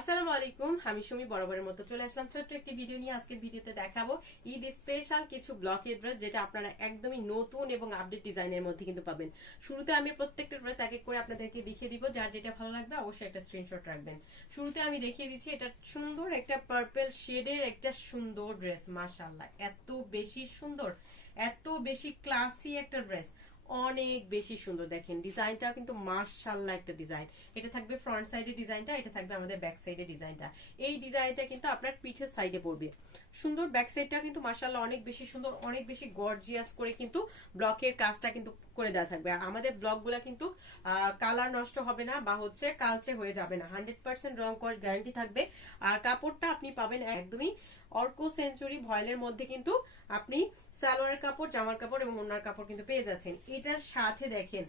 আসসালামু আলাইকুম, আমি সুমি বরাবরের মতো চলে আসলাম ছোট্ট একটি ভিডিও নিয়ে। আজকের ভিডিওতে দেখাবো ঈদ স্পেশাল কিছু ব্লকের ড্রেস যেটা আপনারা একদমই নতুন এবং আপডেট ডিজাইনের মধ্যে কিন্তু পাবেন। শুরুতে আমি প্রত্যেকটা ড্রেস এক এক করে আপনাদেরকে দেখিয়ে দিব। যার যেটা ভালো লাগবে অবশ্যই একটা স্ক্রিনশট রাখবেন। শুরুতে আমি দেখিয়ে দিচ্ছি, এটা সুন্দর একটা পার্পল শেডের একটা সুন্দর ড্রেস মাশাল্লাহ এত বেশি সুন্দর, এত বেশি ক্লাসি একটা ড্রেস অনেক বেশি সুন্দর। দেখেন, ডিজাইনটা কিন্তু মার্শাল্লাহ একটা ডিজাইন। এটা থাকবে ফ্রন্ট সাইডে ডিজাইনটা, এটা থাকবে আমাদের ব্যাক সাইডে ডিজাইনটা। এই ডিজাইনটা কিন্তু আপনার পিঠের সাইডে পড়বে। সুন্দর ব্যাক সাইডটা কিন্তু মার্শাল্লাহ অনেক বেশি সুন্দর, অনেক বেশি গর্জিয়াস করে কিন্তু ব্লকের কাজটা কিন্তু করে দেওয়া থাকবে। আর আমাদের ব্লকগুলা কিন্তু কালার নষ্ট হবে না বা হচ্ছে কালচে হয়ে যাবে না। হান্ড্রেড পার্সেন্ট রং করার গ্যারান্টি থাকবে। আর কাপড়টা আপনি পাবেন একদমই অর্কো সেঞ্চুরি ভয়েলের মধ্যে কিন্তু আপনি সালোয়ারের কাপড়, জামার কাপড় এবং ওনার কাপড় কিন্তু পেয়ে যাচ্ছেন। এটার সাথে দেখেন,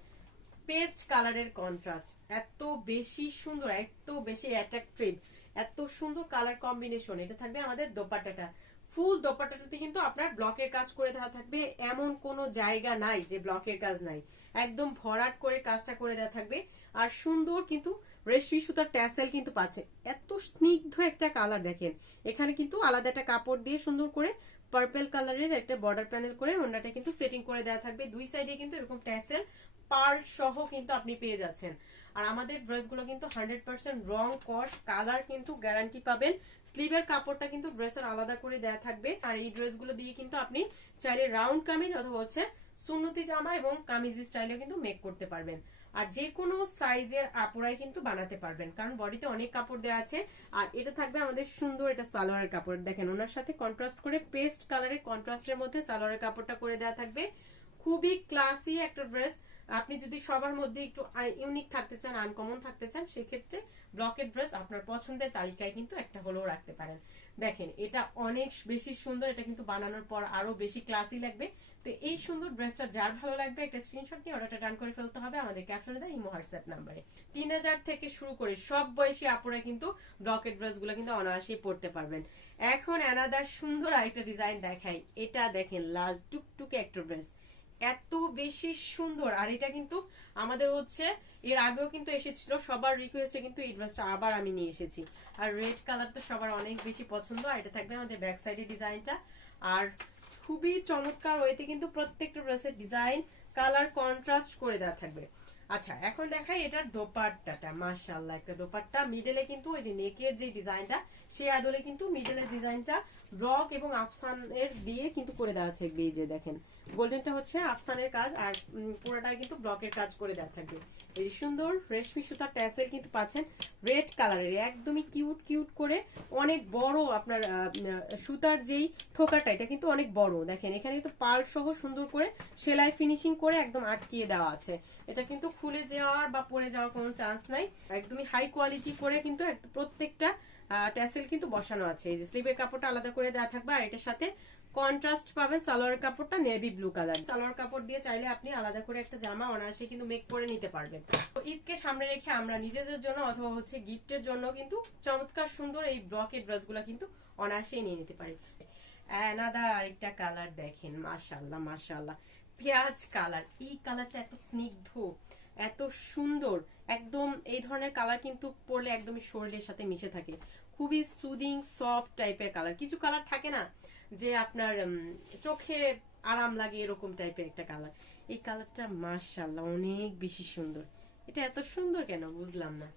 পেস্ট কালারের কন্ট্রাস্ট এত বেশি সুন্দর, এত বেশি অ্যাট্রাকটিভ এত সুন্দর কালার কম্বিনেশন এটা থাকবে আমাদের দোপাট্টাটা। ফুল দোপাট্টাটাতে কিন্তু আপনার ব্লকের কাজ করে দেওয়া থাকবে। এমন কোনো জায়গা নাই যে ব্লকের কাজ নাই। একদম ভরাট করে কাজটা করে দেওয়া থাকবে। আর সুন্দর কিন্তু রেশমি সুতার ট্যাসেল কিন্তু পাচ্ছে। এত স্নিগ্ধ একটা কালার দেখেন। এখানে কিন্তু আলাদা একটা কাপড় দিয়ে সুন্দর করে পার্পেল কালারের একটা বর্ডার প্যানেল করে ওনাটা কিন্তু সেটিং করে দেওয়া থাকবে। দুই সাইডে কিন্তু এরকম ট্যাসেল পার সহ কিন্তু আপনি পেয়ে যাচ্ছেন। আর আমাদের ড্রেসগুলো কিন্তু হান্ড্রেড পার্সেন্ট রং কস কালার কিন্তু গ্যারান্টি পাবেন। স্লিভের কাপড়টা কিন্তু ড্রেসের আলাদা করে দেয়া থাকবে। আর এই ড্রেসগুলো দিয়ে কিন্তু আপনি চাইলে রাউন্ড কামিজ অথবা হচ্ছে সুন্নতি জামা এবং কামিজ স্টাইলে কিন্তু মেক করতে পারবেন। আর যে কোনো সাইজের আপুরাই কিন্তু বানাতে পারবেন। কারণ বডিতে অনেক কাপড় দেওয়া আছে। আর এটা থাকবে আমাদের সুন্দর এটা সালোয়ারের কাপড়। দেখেন, ওনার সাথে কন্ট্রাস্ট করে পেস্ট কালারের কন্ট্রাস্টের মধ্যে সালোয়ারের কাপড়টা করে দেওয়া থাকবে। খুবই ক্লাসি একটা ড্রেস আপনি যদি সবার মধ্যে একটু ইউনিক থাকতে চান আনকমন থাকতে চান, সেক্ষেত্রে ব্লকের ড্রেস আপনার পছন্দের তালিকায় কিন্তু একটা হলেও রাখতে পারেন। দেখেন, এটা অনেক বেশি সুন্দর, এটা কিন্তু বানানোর পর আরও বেশি ক্লাসি লাগবে। তো এই সুন্দর ড্রেসটা যার ভালো লাগবে, একটা স্ক্রিনশট নিয়ে অর্ডারটা ডান করে ফেলতে হবে আমাদের ক্যাপশনে দেয় ইমো হোয়াটসঅ্যাপ নাম্বারে। টিনেজার থেকে শুরু করে সব বয়সী আপুরা কিন্তু ব্লকের ড্রেসগুলো কিন্তু অনায়াসেই পড়তে পারবেন। এখন অ্যানাদার সুন্দর আরেকটা ডিজাইন দেখাই। এটা দেখেন, লাল টুকটুকে একটা ড্রেস এত বেশি সুন্দর। আর এটা কিন্তু আমাদের হচ্ছে, এর আগেও কিন্তু এসেছিল, সবার রিকোয়েস্টে কিন্তু এই ড্রেসটা আবার আমি নিয়ে এসেছি। আর রেড কালার তো সবার অনেক বেশি পছন্দ, আর এটা থাকবে আমাদের ব্যাক সাইডে ডিজাইনটা আর খুবই চমৎকার ওয়েতে কিন্তু প্রত্যেকটা ড্রেসের ডিজাইন কালার কন্ট্রাস্ট করে দেওয়া থাকবে। আচ্ছা এখন দেখাই এটার দোপাট্টাটা। মাশাল্লাহ একটা দোপাট্টা। মিডলে কিন্তু ওই যে নেকের যে ডিজাইনটা সেই আদলে কিন্তু মিডলের ডিজাইনটা রক এবং আফসানের দিয়ে কিন্তু করে দেওয়া থাকবে এই যে দেখেন। গোল্ডেনটা হচ্ছে আফসানের কাজ আর পুরোটাই কিন্তু ব্লকের কাজ করে দেওয়া থাকবে। এই সুন্দর রেশমি সুতার ট্যাসেল কিন্তু পাচ্ছেন রেড কালারের একদমই কিউট কিউট করে অনেক বড় আপনার সুতার যেই থোকাটা, এটা কিন্তু অনেক বড়। দেখেন, এখানে কিন্তু পাল সহ সুন্দর করে সেলাই ফিনিশিং করে একদম আটকিয়ে দেওয়া আছে। এটা কিন্তু খুলে যাওয়ার বা পড়ে যাওয়ার কোনো চান্স নাই। একদমই হাই কোয়ালিটি করে কিন্তু প্রত্যেকটা ট্যাসেল কিন্তু বসানো আছে। এই যে স্লিভের কাপড়টা আলাদা করে দেওয়া থাকবে আর এটার সাথে কন্ট্রাস্ট পাবেন সালোয়ার কাপড়টা নেভি ব্লু কালার সালোয়ার কাপড় দিয়ে চাইলে আপনি আলাদা করে একটা জামা অনায়াসে কিন্তু মেক করে নিতে পারবেন। তো ঈদকে সামনে রেখে আমরা নিজেদের জন্য অথবা হচ্ছে গিফটের জন্য কিন্তু চমৎকার সুন্দর এই ব্লকের ড্রেসগুলো কিন্তু অনায়াসেই নিয়ে নিতে পারি। অ্যানাদার আরেকটা কালার দেখেন মাশাল্লাহ মাশাল্লাহ পেঁয়াজ কালার এই কালারটা এত স্নিগ্ধ, এত সুন্দর। একদম এই ধরনের কালার কিন্তু পরলে একদমই শরীরের সাথে মিশে থাকে। খুবই সুদিং সফট টাইপের কালার কিছু কালার থাকে না যে আপনার চোখে আরাম লাগে এরকম টাইপের একটা কালার এই কালারটা মার্শাল্লাহ অনেক বেশি সুন্দর। এটা এত সুন্দর কেন? বুঝলাম না।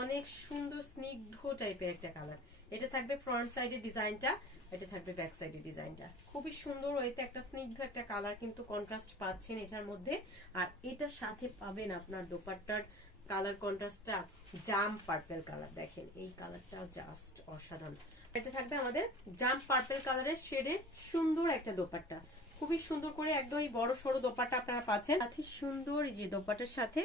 অনেক সুন্দর স্নিগ্ধ টাইপের একটা কালার এটা থাকবে ফ্রন্ট সাইডের ডিজাইনটা এটা থাকবে ব্যাক সাইডের ডিজাইনটা খুবই সুন্দর ওইতে একটা স্নিগ্ধ একটা কালার কিন্তু কন্ট্রাস্ট পাচ্ছেন এটার মধ্যে। আর এটার সাথে পাবেন আপনার দোপাট্টার কালার কন্ট্রাস্টটা জাম পার্পেল কালার দেখেন, এই কালারটাও জাস্ট অসাধারণ। এটা থাকবে আমাদের জাম পার্পেল কালারের শেডে সুন্দর একটা দোপাট্টা। খুবই সুন্দর করে একদম বড় আপনারা পাচ্ছেন। সুন্দর যে সাথে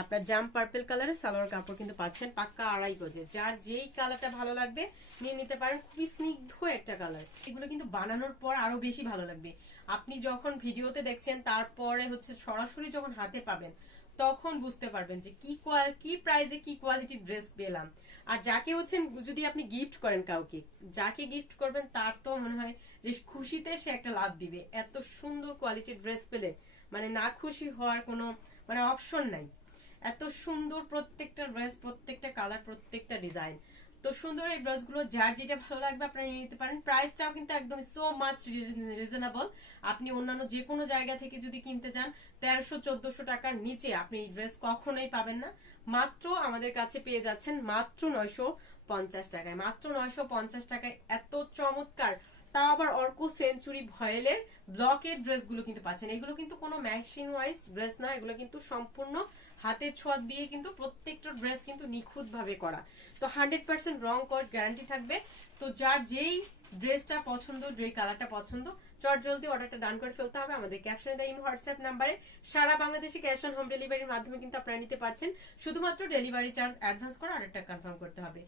আপনার জাম পার্পেল কালারের সালোয়ার কাপড় কিন্তু পাচ্ছেন পাক্কা আড়াই গজে যার যেই কালারটা ভালো লাগবে নিয়ে নিতে পারেন, খুবই স্নিগ্ধ একটা কালার এগুলো কিন্তু বানানোর পর আরও বেশি ভালো লাগবে। আপনি যখন ভিডিওতে দেখছেন, তারপরে হচ্ছে সরাসরি যখন হাতে পাবেন তখন বুঝতে পারবেন যে কি কি প্রাইজে কি কোয়ালিটির ড্রেস পেলাম। আর যাকে হচ্ছেন যদি আপনি গিফট করেন কাউকে, যাকে গিফট করবেন তার তো মনে হয় যে খুশিতে সে একটা লাভ দিবে। এত সুন্দর কোয়ালিটির ড্রেস পেলে মানে না খুশি হওয়ার কোনো মানে অপশন নাই। এত সুন্দর প্রত্যেকটা ড্রেস প্রত্যেকটা কালার প্রত্যেকটা ডিজাইন তো সুন্দর এই ড্রেসগুলো যার যেটা ভালো লাগবে আপনারা নিতে পারেন। প্রাইসটাও কিন্তু একদম সো মাচ রিজনেবল আপনি অন্যান্য যে কোনো জায়গা থেকে যদি কিনতে যান তেরোশো, চোদ্দশো টাকার নিচে আপনি এই ড্রেস কখনোই পাবেন না। মাত্র আমাদের কাছে পেয়ে যাচ্ছেন মাত্র নয়শো পঞ্চাশ টাকায়। মাত্র নয়শো পঞ্চাশ টাকায় এত চমৎকার তাও আবার অর্ক সেঞ্চুরি ভয়েলের ব্লকের ড্রেসগুলো কিন্তু পাচ্ছেন। এগুলো কিন্তু কোনো মেশিন ওয়াইজ ড্রেস না, এগুলো কিন্তু সম্পূর্ণ হাতের ছোঁয়া দিয়ে কিন্তু প্রত্যেকটা ড্রেস কিন্তু নিখুঁত ভাবে করা। তো হান্ড্রেড পার্সেন্ট রং কট গ্যারান্টি থাকবে। তো যার যেই ড্রেসটা পছন্দ যে কালারটা পছন্দ, চট জলদি অর্ডারটা ডান করে ফেলতে হবে। আমাদের ক্যাপশনে দেয় হোয়াটসঅ্যাপ নাম্বারে। সারা বাংলাদেশে ক্যাশ অন হোম ডেলিভারির মাধ্যমে কিন্তু আপনারা নিতে পারছেন। শুধুমাত্র ডেলিভারি চার্জ অ্যাডভান্স করে অর্ডারটা কনফার্ম করতে হবে।